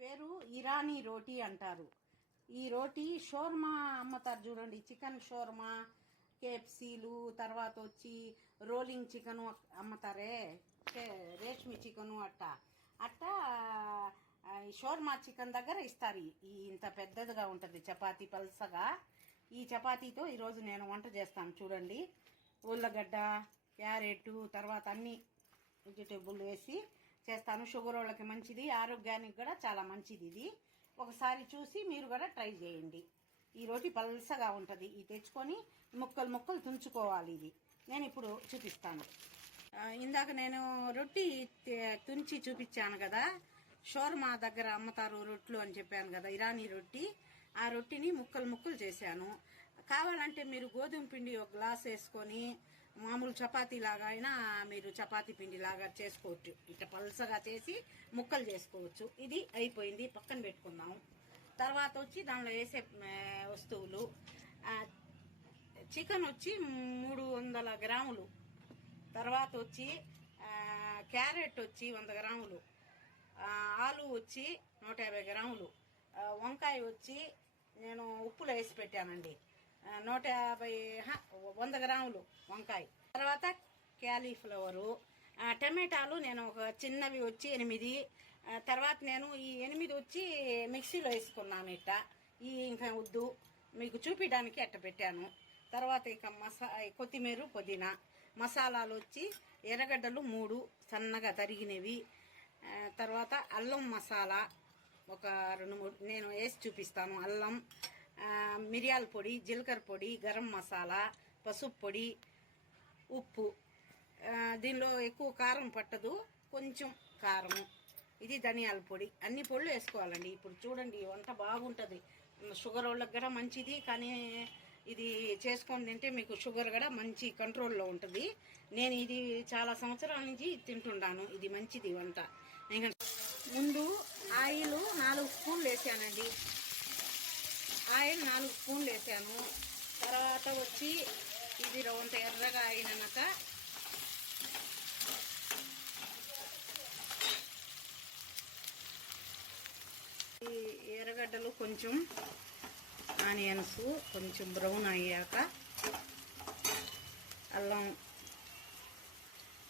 పేరు ఇరానీ రోటీ అంటారు. ఈ రోటీ షోర్మా అమ్ముతారు చూడండి. చికెన్ షోర్మా కేఎఫ్సీలు తర్వాత వచ్చి రోలింగ్ చికెను అమ్ముతారే? రేష్మి చికెను అట్ట. అట్ట షోర్మా చికెన్ దగ్గర ఇస్తారు. ఈ- ఈ ఇంత పెద్దదిగా ఉంటుంది చపాతీ పల్సగా. ఈ చపాతీతో ఈరోజు నేను వంట చేస్తాను చూడండి. ఉల్లగడ్డ క్యారెట్ తర్వాత అన్ని వెజిటేబుల్ వేసి చేస్తాను. షుగర్ వాళ్ళకి మంచిది ఆరోగ్యానికి కూడా చాలా మంచిది ఇది. ఒకసారి చూసి మీరు కూడా ట్రై చేయండి. ఈ రోటి పల్సగా ఉంటుంది. ఇది తెచ్చుకొని ముక్కలు ముక్కలు తుంచుకోవాలి ఇది. నేను ఇప్పుడు చూపిస్తాను. ఇందాక నేను రొట్టి తుంచి చూపించాను కదా. షోర్మా దగ్గర అమ్ముతారు రొట్లు అని చెప్పాను కదా ఇరానీ రొట్టి. ఆ రొట్టిని ముక్కలు ముక్కలు చేశాను. కావాలంటే మీరు గోధుమ పిండి ఒక గ్లాస్ వేసుకొని మామూలు చపాతీ లాగా అయినా మీరు చపాతీ పిండి లాగా చేసుకోవచ్చు. ఇట్లా పల్సగా చేసి ముక్కలు చేసుకోవచ్చు. ఇది అయిపోయింది. పక్కన పెట్టుకుందాం. తర్వాత వచ్చి దానిలో వేసే వస్తువులు. చికెన్ వచ్చి మూడు వందల గ్రాములు. తర్వాత వచ్చి క్యారెట్ వచ్చి వంద గ్రాములు. ఆలు వచ్చి నూట యాభై గ్రాములు. వంకాయ వచ్చి నేను ఉప్పులో వేసి పెట్టానండి. నూట యాభై వంద గ్రాములు వంకాయ. తర్వాత క్యాలీఫ్లవరు. టమాటాలు నేను ఒక చిన్నవి వచ్చి ఎనిమిది. తర్వాత నేను ఈ ఎనిమిది వచ్చి మిక్సీలో వేసుకున్నాను ఇట్ట. ఈ ఇంకా వద్దు. మీకు చూపించడానికి అట్ట పెట్టాను. తర్వాత ఇక మసా కొత్తిమీర పుదీనా. మసాలాలు వచ్చి ఎర్రగడ్డలు మూడు సన్నగా తరిగినవి. తర్వాత అల్లం మసాలా ఒక రెండు మూడు. నేను వేసి చూపిస్తాను అల్లం. మిరియాల పొడి జీలకర్ర పొడి గరం మసాలా పసుపు పొడి ఉప్పు. దీనిలో ఎక్కువ కారం పట్టదు కొంచెం కారము. ఇది ధనియాల పొడి. అన్ని పొడులు వేసుకోవాలండి. ఇప్పుడు చూడండి వంట బాగుంటుంది. షుగర్ వాళ్ళకి కూడా మంచిది కానీ ఇది చేసుకొని తింటే మీకు షుగర్ కూడా మంచి కంట్రోల్లో ఉంటుంది. నేను ఇది చాలా సంవత్సరాల నుంచి తింటున్నాను ఇది మంచిది వంట. ముందు ఆయిల్ నాలుగు స్పూన్లు వేసానండి. ఆయిల్ నాలుగు స్పూన్లు వేసాను. తర్వాత వచ్చి ఇది రౌంత ఎర్రగా అయినాక ఈ ఎర్రగడ్డలు కొంచెం ఆనియన్స్ కొంచెం బ్రౌన్ అయ్యాక అల్లం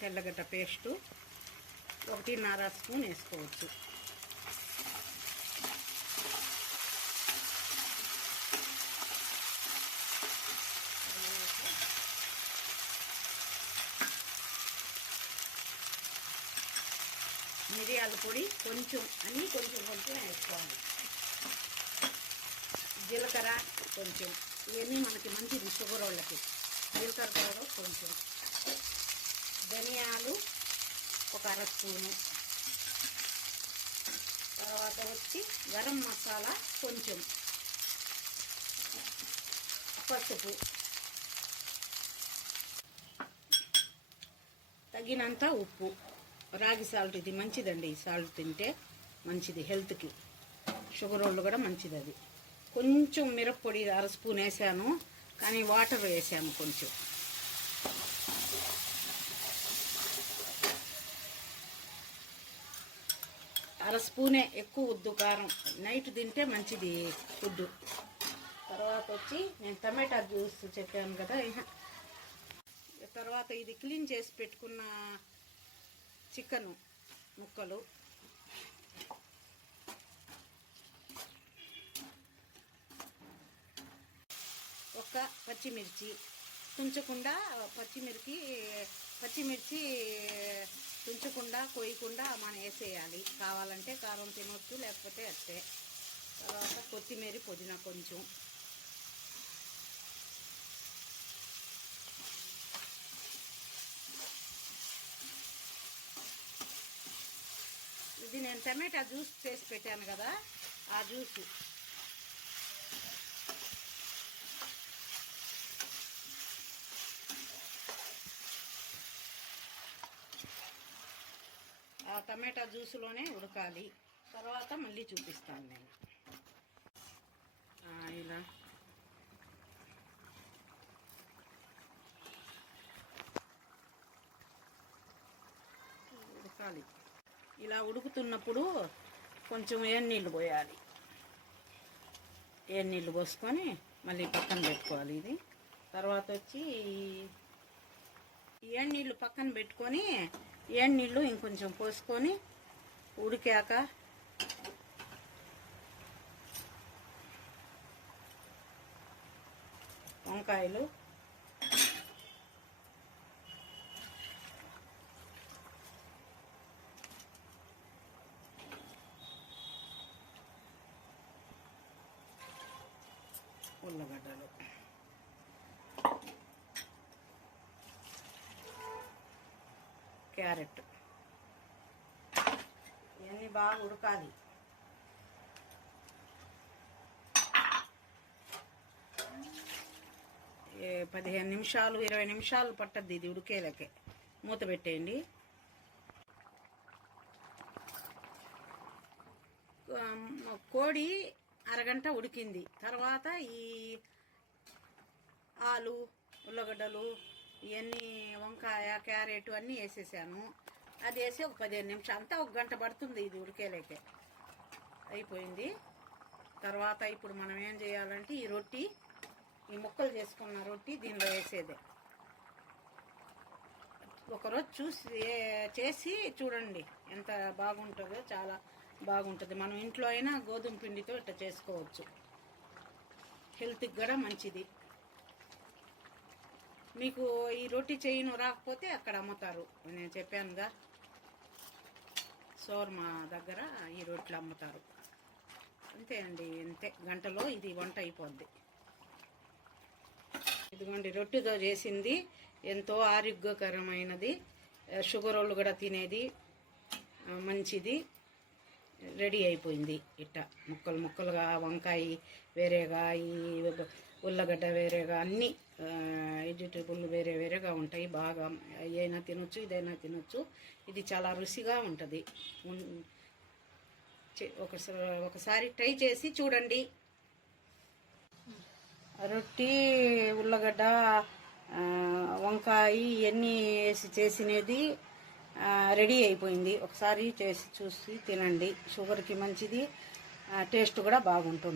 తెల్లగడ్డ పేస్టు ఒకటిన్నర స్పూన్ వేసుకోవచ్చు. మిరియాల పొడి కొంచెం అన్నీ కొంచెం కొంచెం వేసుకోవాలి. జీలకర్ర కొంచెం. ఇవన్నీ మనకి మంచిది షుగర్ వాళ్ళకి జీలకర్ర కూడా కొంచెం. ధనియాలు ఒక అర స్పూను. తర్వాత వచ్చి గరం మసాలా కొంచెం. పసుపు. తగినంత ఉప్పు. రాగి సాల్ట్ ఇది మంచిదండి ఈ సాల్ట్ తింటే మంచిది హెల్త్కి షుగర్ వాళ్ళు కూడా మంచిది అది కొంచెం మిరప్పొడి అర స్పూన్ వేసాను కానీ వాటర్ వేసాము కొంచెం. అర స్పూనే ఎక్కువ వద్దు కారం. నైట్ తింటే మంచిది ఫుడ్ తర్వాత వచ్చి నేను టమాటా జ్యూస్ చెప్పాను కదా తర్వాత ఇది క్లీన్ చేసి పెట్టుకున్న చికెను ముక్కలు. ఒక పచ్చిమిర్చి. తుంచకుండా పచ్చిమిర్చి పచ్చిమిర్చి తుంచకుండా కొయ్యకుండా మనం వేసేయాలి. కావాలంటే కారం తినొచ్చు లేకపోతే అట్టే. తర్వాత కొత్తిమీర పుదీనా కొంచెం. ఇది నేను టమాటా జ్యూస్ చేసి పెట్టాను కదా ఆ జ్యూస్. ఆ టమాటా జ్యూస్లోనే ఉడకాలి. తర్వాత మళ్ళీ చూపిస్తాను నేను. ఇలా. ఉడకాలి. ఇలా ఉడుకుతున్నప్పుడు కొంచెం ఏ నీళ్ళు పోయాలి. ఏ నీళ్ళు పోసుకొని మళ్ళీ పక్కన పెట్టుకోవాలి ఇది. తర్వాత వచ్చి ఏ నీళ్ళు పక్కన పెట్టుకొని ఏ నీళ్ళు ఇంకొంచెం పోసుకొని ఉడికాక వంకాయలు ఉల్లగడ్డలు క్యారెట్. ఇవన్నీ బాగా ఉడకాలి. ఏ పదిహేను నిమిషాలు ఇరవై నిమిషాలు పట్టద్ది ఇది ఉడికేలకే. మూత పెట్టేయండి. కోడి అరగంట ఉడికింది. తర్వాత ఈ ఆలు ఉల్లగడ్డలు ఇవన్నీ వంకాయ క్యారెట్ అన్నీ వేసేసాను. అది వేసి ఒక పదిహేను నిమిషాలు అంతా ఒక గంట పడుతుంది ఇది ఉడికేలేకే. అయిపోయింది. తర్వాత ఇప్పుడు మనం ఏం చేయాలంటే ఈ రొట్టి ఈ ముక్కలు చేసుకున్న రొట్టి దీనిలో వేసేదే. ఒకరోజు చూసి చేసి చూడండి ఎంత బాగుంటుందో చాలా బాగుంటుంది. మనం ఇంట్లో అయినా గోధుమ పిండితో ఇట్లా చేసుకోవచ్చు. హెల్త్కి కూడా మంచిది. మీకు ఈ రొట్టి చేయను రాకపోతే అక్కడ అమ్ముతారు. నేను చెప్పానుగా. సోర్ మా దగ్గర ఈ రొట్టెలు అమ్ముతారు. అంతే అండి అంతే గంటలో ఇది వంట అయిపోద్ది. ఇదిగోండి రొట్టెతో చేసింది. ఎంతో ఆరోగ్యకరమైనది. షుగర్ వాళ్ళు కూడా తినేది. మంచిది. రెడీ అయిపోయింది ఇట్ట. ముక్కలు ముక్కలుగా వంకాయ వేరేగా ఈ ఉల్లగడ్డ వేరేగా అన్నీ వెజిటేబుల్ వేరే వేరేగా ఉంటాయి. బాగా అయినా తినొచ్చు ఇదైనా తినొచ్చు. ఇది చాలా రుచిగా ఉంటుంది. చే- ఒకసారి ఒకసారి ట్రై చేసి చూడండి. రొట్టి ఉల్లగడ్డ వంకాయ ఇవన్నీ వేసి చేసినది రెడీ అయిపోయింది. ఒకసారి చేసి చూసి తినండి. షుగర్కి మంచిది. టేస్ట్ కూడా బాగుంటుంది.